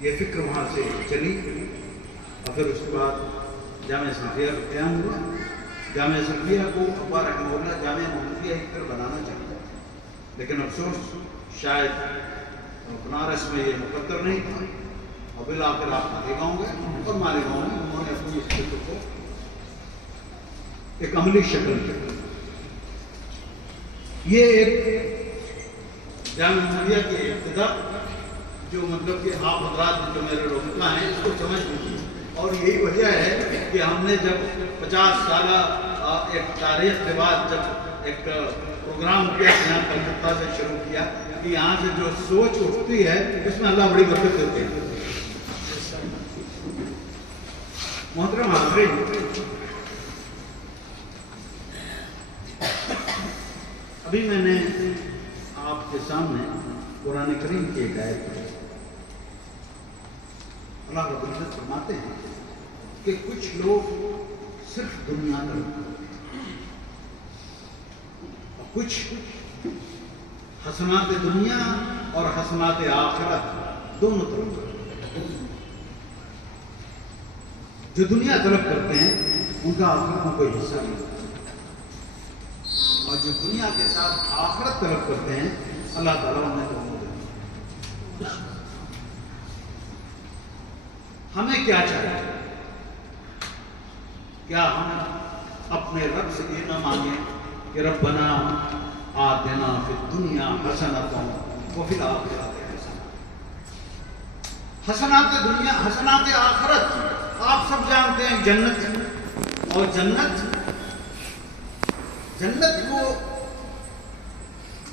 یہ فکر وہاں سے چلی اور پھر اس کے بعد جامعہ سلفیہ کا قیام ہوا. جامعہ سلفیہ کو ابا رحمہ اللہ جامعہ محمدیہ ہی پھر بنانا چاہتا، لیکن افسوس شاید بنارس میں یہ مقدر نہیں تھا، اور بالآخر آپ مالیگاؤں گئے اور مالیگاؤں میں انہوں نے اپنی اس فکر کو ایک عملی شکل دی. یہ ایک جامعہ محمدیہ کی ابتدا جو مطلب کہ آپ حضرات جو میرے رفقا ہیں اس کو سمجھ لیجیے. اور یہی وجہ ہے کہ ہم نے جب 50 سالہ ایک تاریخ کے بعد جب ایک پروگرام کیا یہاں کلکتہ سے شروع کیا کہ یہاں سے جو سوچ اٹھتی ہے اس میں اللہ بڑی برکت دیتے ہیں. محترم حاضرین، ابھی میں نے آپ کے سامنے قرآن کریم کی ایک آیت پڑھی. اللہ رب العزت فرماتے ہیں کہ کچھ لوگ صرف دنیا طلب کرتے ہیں اور کچھ حسنات دنیا اور حسنات آخرت دونوں طلب کرتے ہیں. جو دنیا طلب کرتے ہیں ان کا آخرت میں کوئی حصہ نہیں ہوتا، اور جو دنیا کے ساتھ آخرت طلب کرتے ہیں اللہ تعالیٰ انہیں دونوں دیتے ہیں. ہمیں کیا چاہیے؟ کیا ہم اپنے رب سے یہ نہ مانگیں کہ ربنا آتنا فی الدنیا حسنۃ وفی الآخرۃ حسنۃ. حسنات دنیا حسنات آخرت آپ سب جانتے ہیں جنت، اور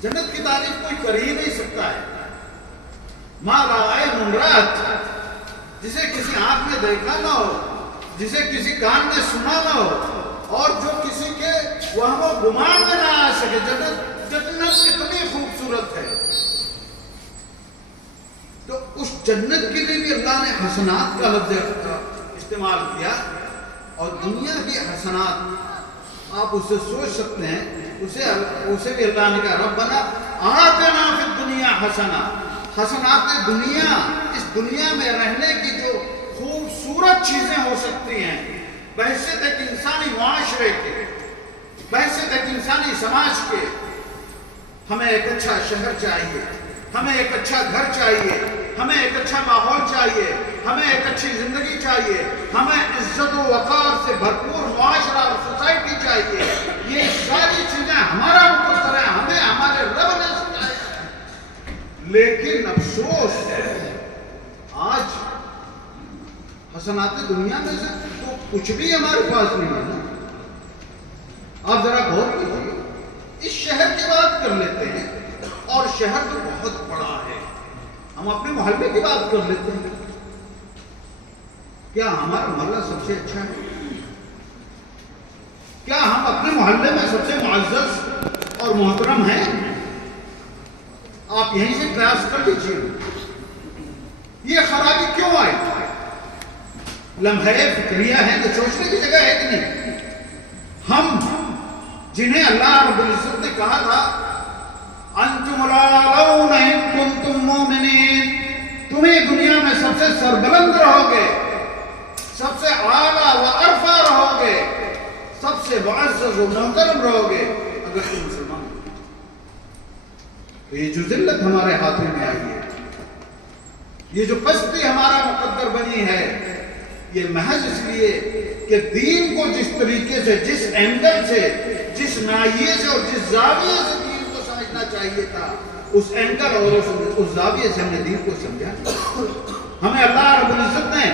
جنت کی تعریف کوئی کر ہی نہیں سکتا ہے. ما رأى منرات، جسے کسی آنکھ نے دیکھا نہ ہو، جسے کسی کان نے سنا نہ ہو، اور جو کسی کے وہم و گمان میں نہ آ سکے. جنت کتنی خوبصورت ہے. تو اس جنت کے لیے بھی اللہ نے حسنات کا لفظ استعمال کیا، اور دنیا کی حسنات آپ اسے سوچ سکتے ہیں، اسے بھی اللہ نے کہا ربنا آتنا فی الدنیا حسنہ. حسنات دنیا، اس دنیا میں رہنے کی جو خوبصورت چیزیں ہو سکتی ہیں بحیثیت ایک انسانی معاشرے کے، بحیثیت ایک انسانی سماج کے. ہمیں ایک اچھا شہر چاہیے، ہمیں ایک اچھا گھر چاہیے، ہمیں ایک اچھا ماحول چاہیے، ہمیں ایک اچھی زندگی چاہیے، ہمیں عزت و وقار سے بھرپور معاشرہ اور سوسائٹی چاہیے. یہ ساری چیزیں ہمارا مقصد ہے، ہمیں ہمارے رب نے سکھایا. لیکن افسوس آج حسنات دنیا میں سے تو کچھ بھی ہمارے پاس نہیں ہے نا. آپ ذرا غور کیجیے، اس شہر کی بات کر لیتے ہیں، اور شہر تو بہت بڑا ہے. ہم اپنے محلے کی بات کر لیتے ہیں، کیا ہمارا محلہ سب سے اچھا ہے؟ کیا ہم اپنے محلے میں سب سے معزز اور محترم ہیں؟ آپ یہیں سے قیاس کر لیجیے. یہ خرابی کیوں آئی؟ لمحے فکریہ ہیں تو سوچنے کی جگہ ہے کہ نہیں؟ ہم جنہیں اللہ رب العزت نے کہا تھا انتم الاعلون ان کنتم مومنین، تمہیں دنیا میں سب سے سربلند رہو گے، سب سے اعلیٰ و ارفع رہو گے، سب سے معزز و محترم رہو گے اگر تم مسلمان ہو. تو یہ جو ذلت ہمارے ہاتھوں میں آئی ہے، یہ جو پستی ہمارا مقدر بنی ہے، یہ محض اس لیے کہ دین کو جس طریقے سے، جس اینگل سے، جس ناحیے سے اور جس زاویے سے دین کو سمجھنا چاہیے تھا، اس اینگل اور اس زاویے سے ہم نے دین کو سمجھا. ہمیں اللہ رب العزت نے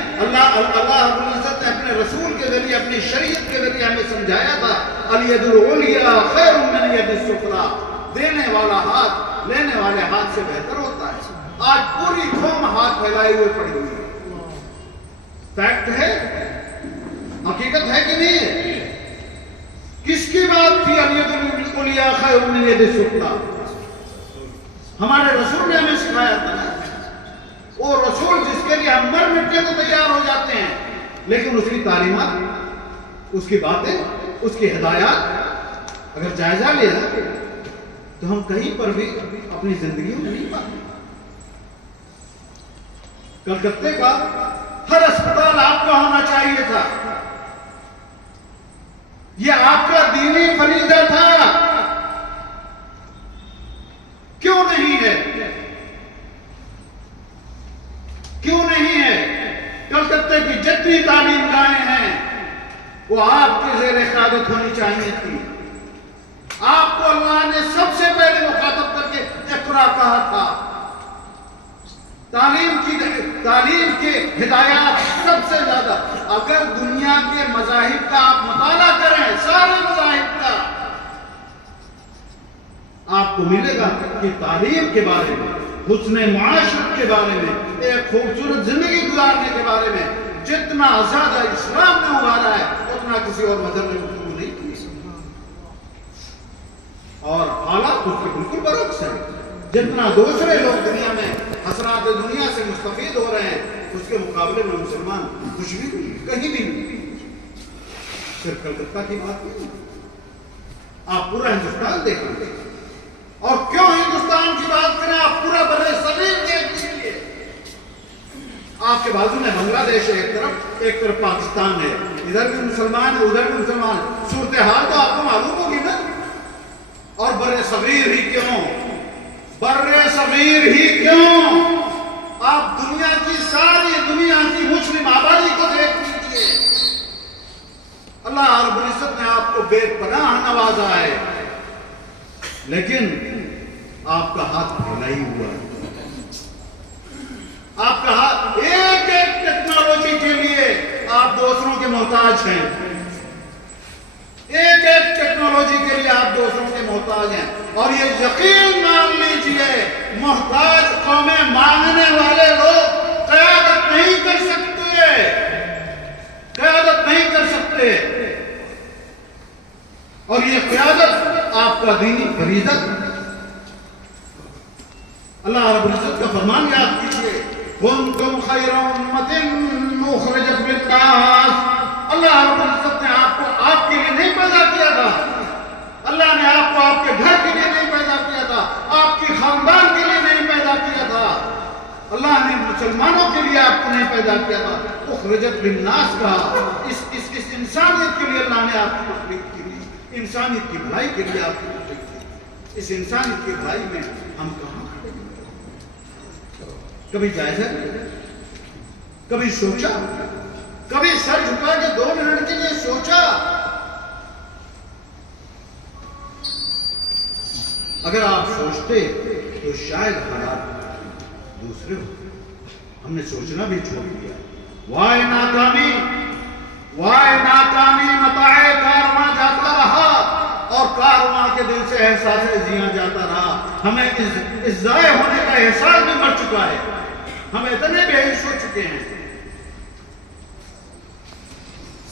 اپنے رسول کے ذریعے، اپنی شریعت کے ذریعے ہمیں سمجھایا تھا الید العلیٰ خیر من ید السفلیٰ، دینے والا ہاتھ لینے والے ہاتھ سے بہتر ہوتا ہے. آج پوری قوم ہاتھ پھیلائے ہوئے پڑی ہوئی ہے. فیکٹ ہے، حقیقت ہے کہ نہیں ہے؟ کس کی بات تھی الید العلیٰ خیر من ید السفلیٰ؟ ہمارے رسول نے ہمیں سکھایا تھا نا. وہ رسول جس کے لیے ہم مر مٹنے کو تیار ہو جاتے ہیں، لیکن اس کی تعلیمات، اس کی باتیں، اس کی ہدایات اگر جائزہ لیا تو ہم کہیں پر بھی اپنی زندگیوں میں نہیں پاتے. کلکتے کا ہر اسپتال آپ کا ہونا چاہیے تھا. یہ آپ کا دینی فریضہ تھا. کیوں نہیں ہے؟ کیوں نہیں ہے؟ کلکتے کی جتنی تعلیم گاہیں ہیں وہ آپ کے زیر قیادت ہونی چاہیے تھی. آپ کو اللہ نے سب سے پہلے مخاطب کر کے اقرا کہا تھا. تعلیم کے ہدایات سب سے زیادہ اگر دنیا کے مذاہب کا آپ مطالعہ کریں، سارے مذاہب کا، آپ کو ملے گا کہ تعلیم کے بارے میں، حسن معاشرت کے بارے میں، ایک خوبصورت زندگی گزارنے کے بارے میں جتنا زیادہ اسلام نے ابھارا ہے اتنا کسی اور مذہب نے گفتگو نہیں کی. اور حالات اس کے بالکل برعکس ہیں. جتنا دوسرے لوگ دنیا میں حسرات دنیا سے مستفید ہو رہے ہیں اس کے مقابلے میں مسلمان کچھ بھی کہیں بھی نہیں. صرف کلکتہ کی بات نہیں، آپ پورا ہندوستان دیکھیں. اور کیوں ہندوستان کی بات کریں؟ آپ پورا برے صغیر دیکھ لیجیے. آپ کے بازو میں بنگلہ دیش ہے ایک طرف پاکستان ہے، ادھر بھی مسلمان ہے ادھر بھی مسلمان. صورتحال تو آپ کو معلوم ہوگی نا. اور برے صغیر ہی کیوں، برے صغیر ہی کیوں، آپ دنیا کی ساری دنیا کی مسلم آبادی کو دیکھ لیجیے. اللہ رب العزت نے آپ کو بے پناہ نوازا ہے، لیکن آپ کا ہاتھ پھیلائی ہوا ہے. آپ کا ہاتھ ایک ایک ٹیکنالوجی کے لیے آپ دوسروں کے محتاج ہیں. ایک ایک ٹیکنالوجی کے لیے آپ دوسروں کے محتاج ہیں. اور یہ یقین مان لیجئے محتاج قومیں مانگنے والے لوگ قیادت نہیں کر سکتے، قیادت نہیں کر سکتے. اور یہ قیادت آپ کا دینی فریضہ. اللہ رب العزت کا فرمان یاد کیجئے، کنتم خیر امۃ اخرجت للناس. اللہ رب العزت نے آپ کو آپ کے لیے نہیں پیدا کیا تھا. اللہ نے آپ کو آپ کے گھر کے لیے نہیں پیدا کیا تھا، آپ کے خاندان کے لیے نہیں پیدا کیا تھا. اللہ نے مسلمانوں کے لیے آپ کو نہیں پیدا کیا تھا. اخرجت للناس کہا. اس انسانیت کے لیے اللہ نے آپ کو تخلیق کی، انسانیت کی بھلائی کے لیے آپ کو تخلیق کی. اس انسانیت کی بھلائی میں ہم کہاں کھڑے ہیں؟ کبھی جائزہ لیا، کبھی سوچا، کبھی سر جھکا کے 2 منٹ کے لیے سوچا؟ اگر آپ سوچتے تو شاید حالات دوسرے ہوتے. ہم نے سوچنا بھی چھوڑ دیا. وائے ناکامی متاع کارواں جاتا رہا اور کارواں کے دل سے احساس زیاں جاتا رہا. ہمیں اس ضائع ہونے کا احساس بھی مر چکا ہے. ہم اتنے بے ہوش ہو چکے ہیں.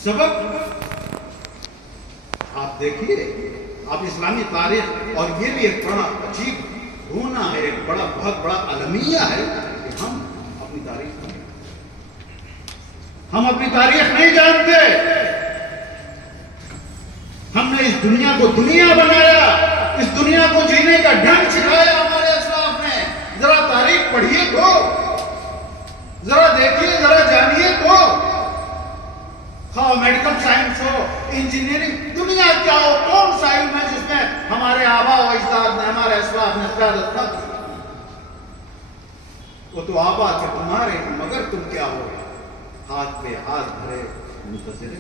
سبب آپ دیکھیے، آپ اسلامی تاریخ، اور یہ بھی ایک بڑا عجیب ہونا ہے، ایک بہت بڑا المیہ ہے کہ ہم اپنی تاریخ نہیں جانتے. ہم نے اس دنیا کو دنیا بنایا، اس دنیا کو جینے کا ڈھنگ سکھایا ہمارے اسلاف نے. ذرا تاریخ پڑھیے تو، ذرا دیکھیے، ذرا جانیے تو. خواہ میڈیکل سائنس ہو، انجینئرنگ، دنیا کیا ہو، کون سا علم ہے جس میں ہمارے آبا و اجداد نے، ہمارے اسلاف نے قیادت نہ کی؟ وہ تو آبا تھے تمہارے، مگر تم کیا ہو؟ ہاتھ پہ ہاتھ بھرے منتظر.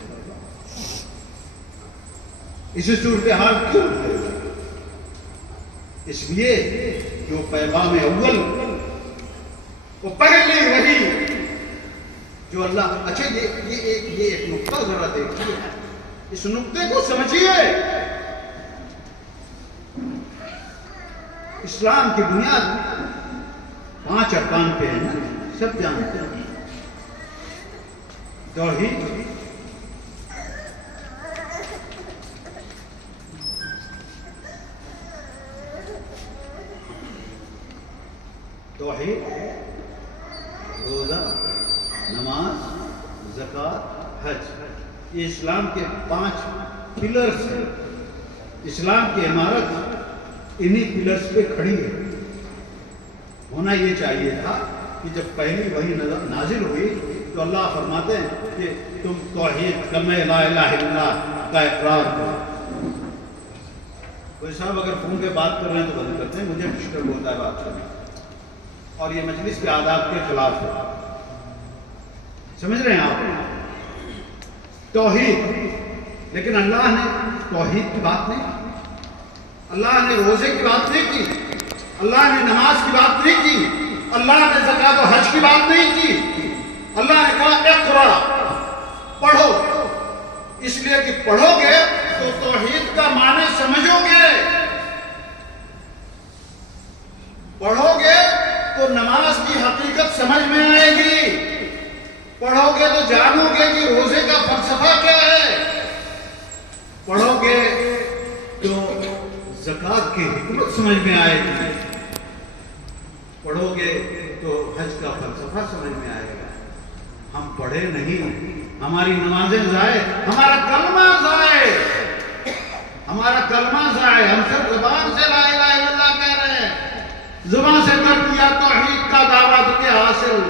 اسی صورتحال کیوں ہے؟ اس لیے جو پیغام اول وہ پہلے وہی جو اللہ. اچھا یہ ایک نقطہ ذرا دیکھیے، اس نقطے کو سمجھیے. اسلام کی بنیاد 5 ارکان پہ ہے نا، سب جانتے ہیں. توحید، روزہ، نماز، زکوٰۃ، حج. یہ اسلام کے 5 پلرز ہیں. اسلام کی عمارت انہی پلرز پہ کھڑی ہے. ہونا یہ چاہیے تھا کہ جب پہلی وحی نازل ہوئی تو اللہ فرماتے ہیں کہ تم توحید کلمہ لا الہ الا اللہ کا اقرار کرو. کوئی صاحب اگر فون پہ بات کر رہے ہیں تو بند کرتے ہیں, مجھے ڈسٹرب ہوتا ہے بات کرنے, اور یہ مجلس کے آداب کے خلاف ہے. سمجھ رہے ہیں آپ؟ توحید, لیکن اللہ نے توحید کی بات نہیں کی, اللہ نے روزے کی بات نہیں کی, اللہ نے نماز کی بات نہیں کی, اللہ نے زکات و حج کی بات نہیں کی. اللہ نے کہا اقرا, پڑھو. اس لیے کہ پڑھو گے تو توحید کا معنی سمجھو گے, پڑھو گے تو نماز کی حقیقت سمجھ میں آئے گی, پڑھو گے تو جانو گے کہ روزے کا فلسفہ کیا ہے, پڑھو گے تو زکات کی حکمت سمجھ میں آئے گی, پڑھو گے تو حج کا فلسفہ سمجھ میں آئے گا. ہم پڑھے نہیں, ہماری نمازیں ضائع, ہمارا کلمہ ضائع, ہمارا کلمہ ضائع. ہم صرف زبان سے لا الہ الا اللہ کہہ رہے ہیں, زبان سے کر دیا توحید کا دعویٰ کے حاصل,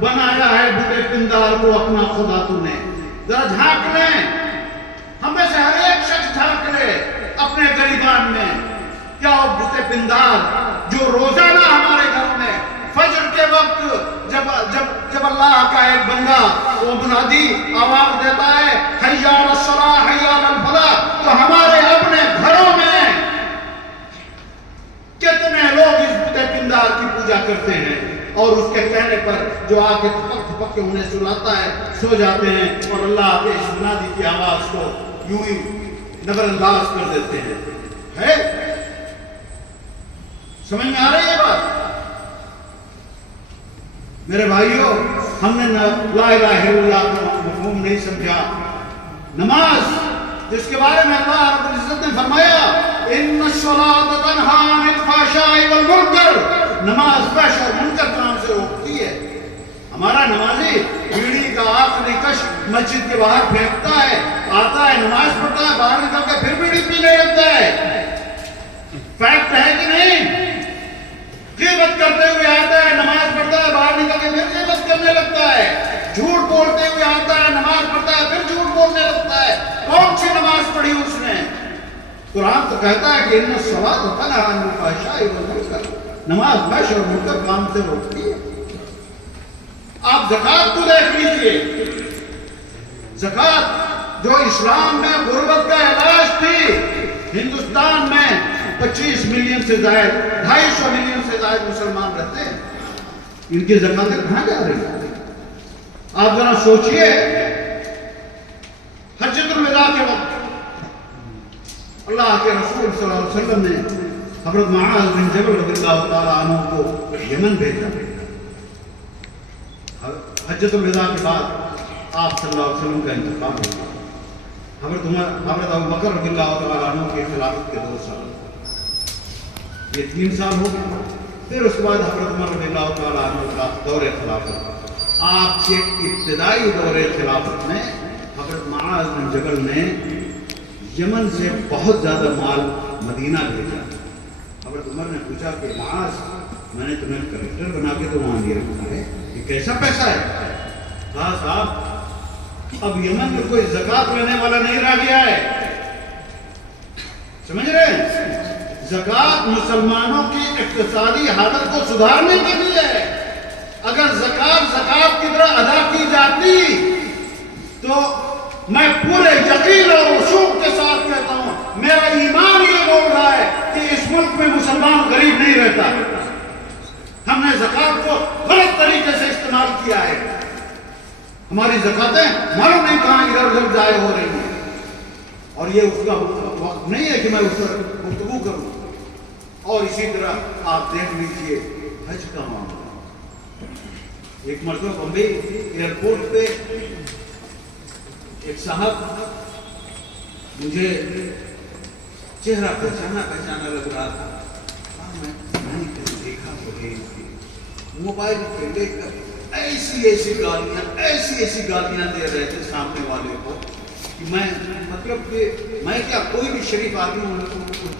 بنایا ہے بت پندار کو اپنا خدا تو نے. ذرا جھانک لیں, ہم میں سے ہر ایک شخص جھانک لے اپنے گریبان میں, کیا وہ بت پندار جو روزانہ ہمارے گھر میں فجر کے وقت جب اللہ کا ایک بندہ وہ منادی آواز دیتا ہے حی علی الصلاۃ حی علی الفلاح, تو ہمارے اپنے گھروں میں کتنے لوگ اس بت پندار کی پوجا کرتے ہیں, اور اس کے کہنے پر جو آ کے تھپک تھپک کے انہیں سلاتا ہے سو جاتے ہیں, اور اللہ کے اس منادی کی آواز کو یوں ہی نظر انداز کر دیتے ہیں. ہے سمجھ میں آ رہی ہے بات؟ میرے بھائیوں, ہم نے لا الہ الا اللہ کا مفہوم نہیں سمجھا. نماز جس کے بارے میں اللہ رب العزت نے فرمایا ان الصلاۃ تنہی عن الفحشاء والمنکر, نماز فحش اور منکر کام سے روکتی ہے. ہمارا نمازی بیڑی کا آخری کش مسجد کے باہر پھینکتا ہے, آتا ہے نماز پڑھتا ہے, باہر نکل کے پھر بیڑی پینے لگتا ہے. فیکٹ ہے کہ نہیں؟ غیبت کرتے ہوئے آتا ہے, نماز پڑھتا ہے, باہر نکل کے پھر غیبت کرنے لگتا ہے. جھوٹ بولتے ہوئے آتا ہے, نماز پڑھتا ہے, پھر جھوٹ بولنے لگتا ہے. کون سی نماز پڑھی اس نے؟ قرآن تو کہتا ہے کہ ان الصلاۃ تنہی عن الفحشاء والمنکر, نماز فحش اور منکر کام سے روکتی ہے. آپ زکات کو دیکھ لیجئے, زکات جو اسلام میں غربت کا علاج تھی, ہندوستان میں 25 ملین سے زائد 250 ملین سے زائد مسلمان رہتے ہیں, ان کی زکاتیں کہاں جا رہی ہیں؟ آپ ذرا سوچئے. حجۃ الوداع کے وقت اللہ کے رسول صلی اللہ علیہ وسلم نے حضرت معاذ بن جبل رضی اللہ تعالیٰ عنہ کو یمن بھیجا. حجۃ الوداع کے بعد آپ صلی اللہ علیہ وسلم کا انتقال ہوا. حضرت ابو بکر رضی اللہ تعالیٰ عنہ کی خلافت کے 2 سال, یہ 3 سال ہو گئے. پھر اس کے بعد حضرت عمر رضی اللہ تعالیٰ عنہ کا دور خلافت. آپ کے ابتدائی دور خلافت میں حضرت معاذ بن جبل نے یمن سے بہت زیادہ مال مدینہ بھیجا. حضرت عمر نے پوچھا کہ معاذ, میں نے تمہیں کلیکٹر بنا کے تو وہاں دے رکھا ہے, یہ کیسا پیسہ ہے؟ کہا صاحب اب یمن میں کوئی زکات لینے والا نہیں رہ گیا ہے. سمجھ رہے ہیں؟ زکات مسلمانوں کی اقتصادی حالت کو سدھارنے کے لیے ہے. اگر زکات کی طرح ادا کی جاتی تو میں پورے یقین اور وثوق کے ساتھ کہتا ہوں, میرا ایمان یہ بول رہا ہے کہ اس ملک میں مسلمان غریب نہیں رہتا. ہم نے زکات کو غلط طریقے سے استعمال کیا ہے. ہماری زکاتیں معلوم نہیں کہاں ادھر ادھر ضائع ہو رہی ہیں, اور یہ اس کا وقت نہیں ہے کہ میں اس پر گفتگو کروں. اور اسی طرح آپ دیکھ لیجئے حج کا معاملہ. ایک مرتبہ بمبئی ایئرپورٹ پہ ایک صاحب مجھے چہرہ پہچانا لگ رہا تھا. میں نے دیکھا تو موبائل پہ دیکھ کر ایسی گالیاں دے رہے تھے سامنے والے کو کہ میں مطلب کہ میں کیا کوئی بھی شریف آدمی ان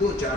2-4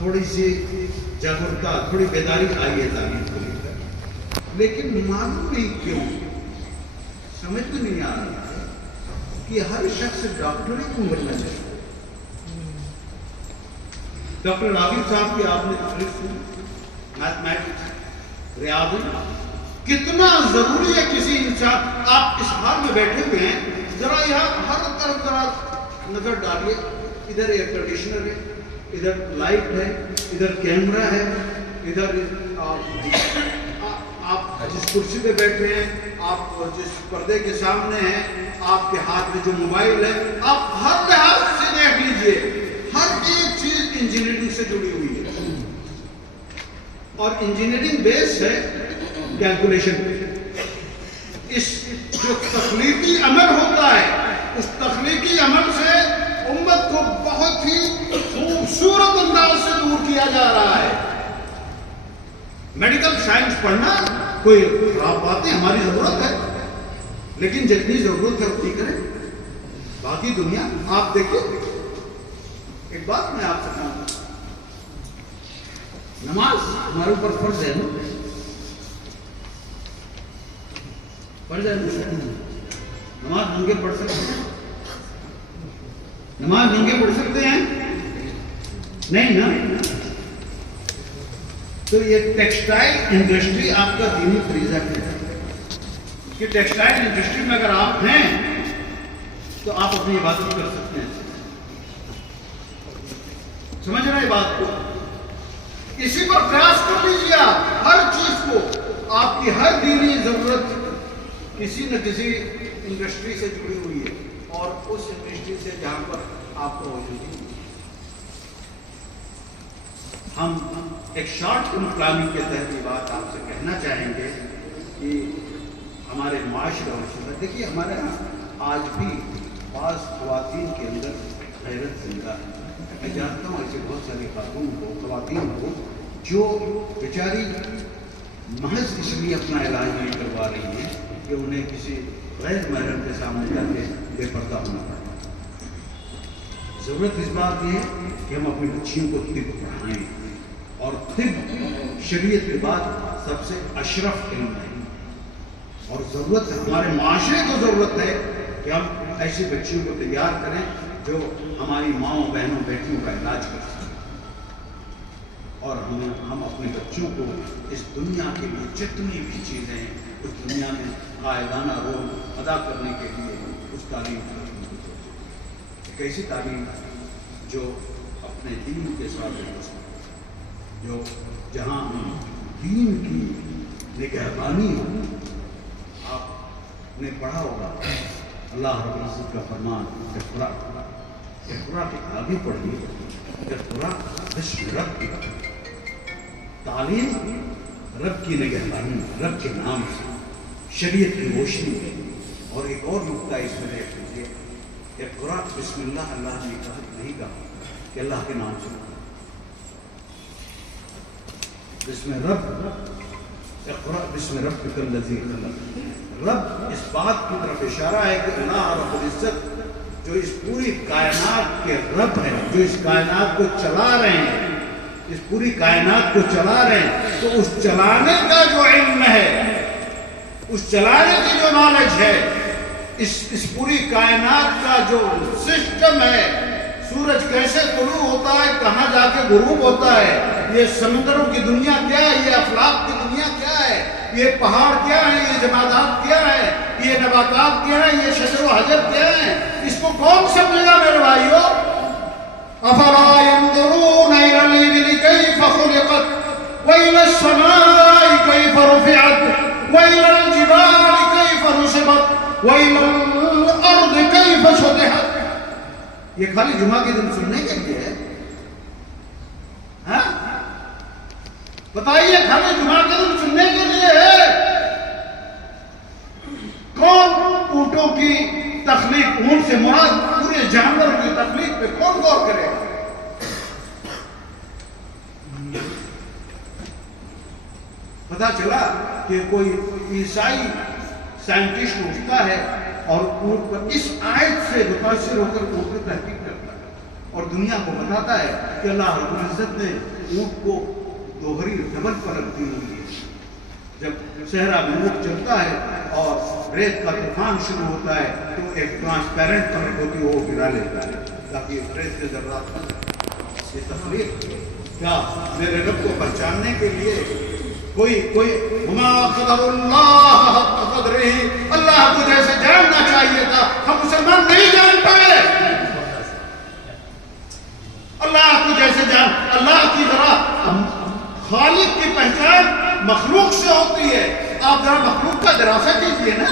تھوڑی سی جاگرتا، تھوڑی بیداری آئی ہے تعلیم کو لے کر، لیکن معلوم نہیں کیوں سمجھ میں نہیں آ رہا ہے کہ ہر شخص ڈاکٹر ہی کیوں بننا چاہیے۔ ڈاکٹر راغب صاحب کی آپ نے تقریر سنی، میتھمیٹکس، ریاضی کتنا ضروری ہے کسی انسان۔ آپ اس حال میں بیٹھے ہوئے ہیں، ذرا یہاں ہر طرف ذرا نظر ڈالیے، ادھر ایئر کنڈیشنر ہے، ادھر لائٹ ہے، ادھر کیمرہ ہے، ادھر آپ جس کرسی پہ بیٹھے ہیں، آپ جس پردے کے سامنے ہیں، آپ کے ہاتھ میں جو موبائل ہے، آپ ہر لحاظ سے دیکھ لیجئے، ہر ایک چیز انجینئرنگ سے جڑی ہوئی ہے، اور انجینئرنگ بیس ہے کیلکولیشن پہ۔ اس جو تخلیقی عمل ہوتا ہے، اس تخلیقی عمل سے امت کو بہت ہی خوبصورت انداز سے دور کیا جا رہا ہے۔ میڈیکل سائنس پڑھنا کوئی خراب بات نہیں، ہماری ضرورت ہے، لیکن جتنی ضرورت ہے اتنی کریں۔ باقی دنیا آپ دیکھیں، ایک بات میں آپ سے کہوں، نماز ہمارے اوپر فرض ہے نا، فرض ہے نماز ننگے پڑھ سکتے ہیں؟ نماز ننگے پڑھ سکتے ہیں؟ نہیں نا۔ تو یہ ٹیکسٹائل انڈسٹری آپ کا دینی فریضہ ہے کہ ٹیکسٹائل انڈسٹری میں اگر آپ ہیں تو آپ اپنی عبادت کر سکتے ہیں۔ سمجھ رہے ہیں بات کو؟ اسی پر قیاس کر لیجیے آپ ہر چیز کو، آپ کی ہر دینی ضرورت کسی نہ کسی انڈسٹری سے جڑی ہوئی ہے، اور اس انڈسٹری سے جہاں پر آپ کو موجود ہے۔ ہم ایک شارٹ ٹرم پلاننگ کے تحت یہ بات آپ سے کہنا چاہیں گے کہ ہمارے معاشرے اور دیکھیے ہمارے یہاں آج بھی بعض خواتین کے اندر غیرت زندہ ہے۔ میں جانتا ہوں ایسے بہت ساری خاتون کو، خواتین کو، جو بیچاری محض اس لیے اپنا علاج نہیں کروا رہی ہیں کہ انہیں کسی غیر محرم کے سامنے جا کے بے پردہ ہونا پڑتا۔ ضرورت اس بات یہ ہے کہ ہم اپنی بچیوں کو طب پڑھائیں، اور طب شریعت کے بعد سب سے اشرف علم ہے، اور ضرورت ہمارے معاشرے کو ضرورت ہے کہ ہم ایسی بچیوں کو تیار کریں جو ہماری ماؤں، بہنوں، بیٹیوں کا علاج کر سکیں، اور ہم اپنے بچوں کو اس دنیا کے لیے جتنی بھی چیزیں ہیں اس دنیا میں قائدانہ رول ادا کرنے کے لیے اس تعلیم کو ایک ایسی تعلیم جو اپنے دین کے ساتھ جو جہاں دین کی نگہبانی ہو۔ آپ نے پڑھا ہوگا اللہ رب العزت کا فرمان، اقرا کے آگے پڑھیے، اقرا بسم ربک، تعلیم رب کی نگہبانی، رب کے نام سے، شریعت کی روشنی ہے۔ اور ایک اور نقطہ اس میں دیکھ لیجیے، اقرا بسم اللہ، اللہ نے کہا نہیں کہا کہ اللہ کے نام سے بسم رب، اقرا بسم ربک الذی خلق۔ رب اس بات کی طرف اشارہ ہے کہ اللہ رب العزت جو اس پوری کائنات کے رب ہیں، جو اس کائنات کو چلا رہے ہیں، اس پوری کائنات کو چلا رہے ہیں، تو اس چلانے کا جو علم ہے، اس چلانے کی جو نالج ہے، اس پوری کائنات کا جو سسٹم ہے، سورج کیسے طلوع ہوتا ہے، کہاں جا کے غروب ہوتا ہے، یہ سمندروں کی دنیا کیا ہے، یہ افلاک کی دنیا کیا ہے، یہ پہاڑ کیا ہے، یہ جمادات کیا ہے، یہ نباتات کیا ہے، یہ شجر و حجر کیا ہے، اس کو کون سمجھے گا میرے بھائیو؟ افلا ينظرون الى الابل كيف خلقت والى السماء كيف رفعت والى الجبال كيف نصبت والى الارض كيف سطحت۔ یہ خالی جمعہ کے دن سننے کے لیے ہے؟ ہاں بتائیے، خالی جمعہ کے دن سننے کے لیے ہے؟ کون اونٹوں کی تخلیق، اونٹ سے مراد پورے جانور کی تخلیق پہ کون غور کرے گا؟ پتا چلا کہ کوئی عیسائی سائنٹسٹ اٹھتا ہے اور اونٹ پر اس آیت سے متاثر ہو کر اونٹ پر تحقیق کرتا ہے، اور دنیا کو بتاتا ہے کہ اللہ رب العزت نے اونٹ کو دوہری ڈبل پلک دی ہوئی ہے. جب صحرا میں اونٹ چلتا ہے اور ریت کا طوفان شروع ہوتا ہے تو ایک ٹرانسپیرنٹ پلک ہوتی ہے، وہ گرا لیتا ہے تاکہ ریت کے ذرات نہ جائیں. یہ تفریق کیا میرے رب کو پہچاننے کے لیے کوئی وما قدر اللہ حق قدرہ، اللہ کو جیسے جاننا چاہیے تھا ہم مسلمان نہیں جان پائے. اللہ کو جیسے اللہ کی ذرا خالق کی پہچان مخلوق سے ہوتی ہے. آپ ذرا مخلوق کا دراسہ کیجیے نا،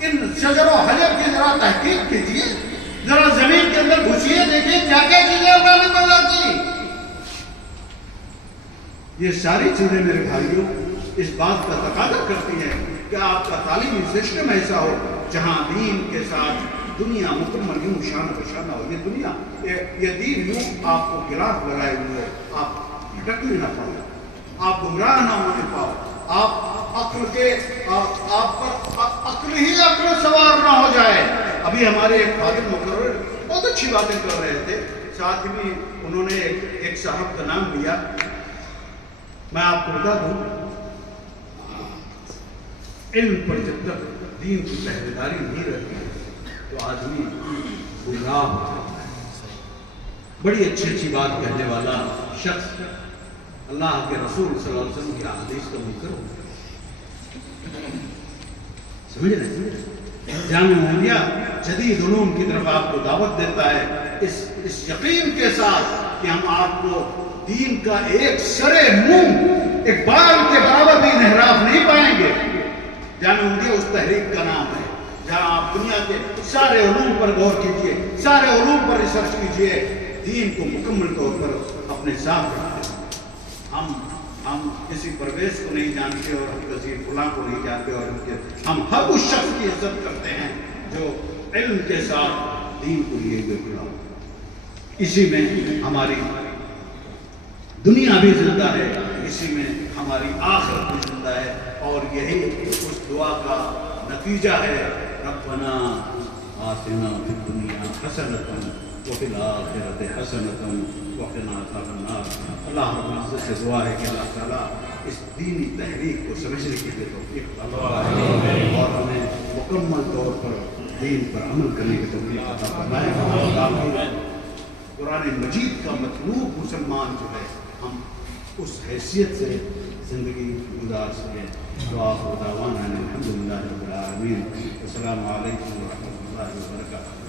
ان شجر و حجر کی ذرا تحقیق کیجیے، ذرا زمین کے اندر گھسیے، دیکھیے کیا کیا چیزیں اللہ نے پیدا کی. یہ ساری چیزیں میرے بھائیوں اس بات کا تقاضا کرتی ہیں کہ آپ کا تعلیمی سسٹم ایسا ہو جہاں دین کے ساتھ دنیا مکمل یوں شانہ بشانہ ہو. یہ دنیا یہ دین یوں آپ کو گراف لگائے ہوئے، آپ بھٹکنے نہ پاؤ، آپ گمراہ نہ ہونے پاؤ، آپ عقل ہی عقل سوار نہ ہو جائے. ابھی ہمارے ایک فاضل مقرر بہت اچھی باتیں کر رہے تھے، ساتھ ہی انہوں نے ایک صاحب کا نام لیا. میں آپ کو بتا دوں، علم پر جب تک دین کی پہرے داری نہیں رہتی تو آدمی گمراہ ہو جاتا ہے. بڑی اچھی بات کہنے والا شخص اللہ کے رسول صلی اللہ علیہ وسلم کی احادیث کا منکر ہو. سمجھ رہے جامع مہیا جدید علوم کی طرف آپ کو دعوت دیتا ہے اس یقین کے ساتھ کہ ہم آپ کو دین کا ایک سرے منہ ایک بال کے برابر بھی انحراف نہیں پائیں گے. جامع مہیا اس تحریک کا نام ہے جہاں آپ دنیا کے سارے علوم پر غور کیجئے، سارے علوم پر ریسرچ کیجئے، دین کو مکمل طور پر اپنے ساتھ رکھتے ہیں. ہم کسی پرویز کو نہیں جانتے اور ہم کسی فلاں کو نہیں جانتے، اور ہم ہر اس شخص کی عزت کرتے ہیں جو علم کے ساتھ دین کو لیے ہوئے کھڑا ہو. اسی میں ہماری دنیا بھی زندہ ہے، اسی میں ہماری آخرت بھی زندہ ہے، اور یہی اس دعا کا نتیجہ ہے ربنا آتنا فی الدنیا حسنۃ وفی الآخرۃ حسنۃ وقنا عذاب النار. اللہ رب العزت سے دعا ہے کہ اللہ تعالیٰ اس دینی تحریک کو سمجھنے کے لیے توفیق عطا فرمائے اور ہمیں مکمل طور پر دین پر عمل کرنے کی توفیق عطا فرمائے تاکہ قرآن مجید کا مطلوب مسلمان جو ہے ہم اس حیثیت سے زندگی گزار سکیں. دعا و دعوانا الحمدللہ رب العالمین. السلام علیکم ورحمۃ اللہ وبرکاتہ.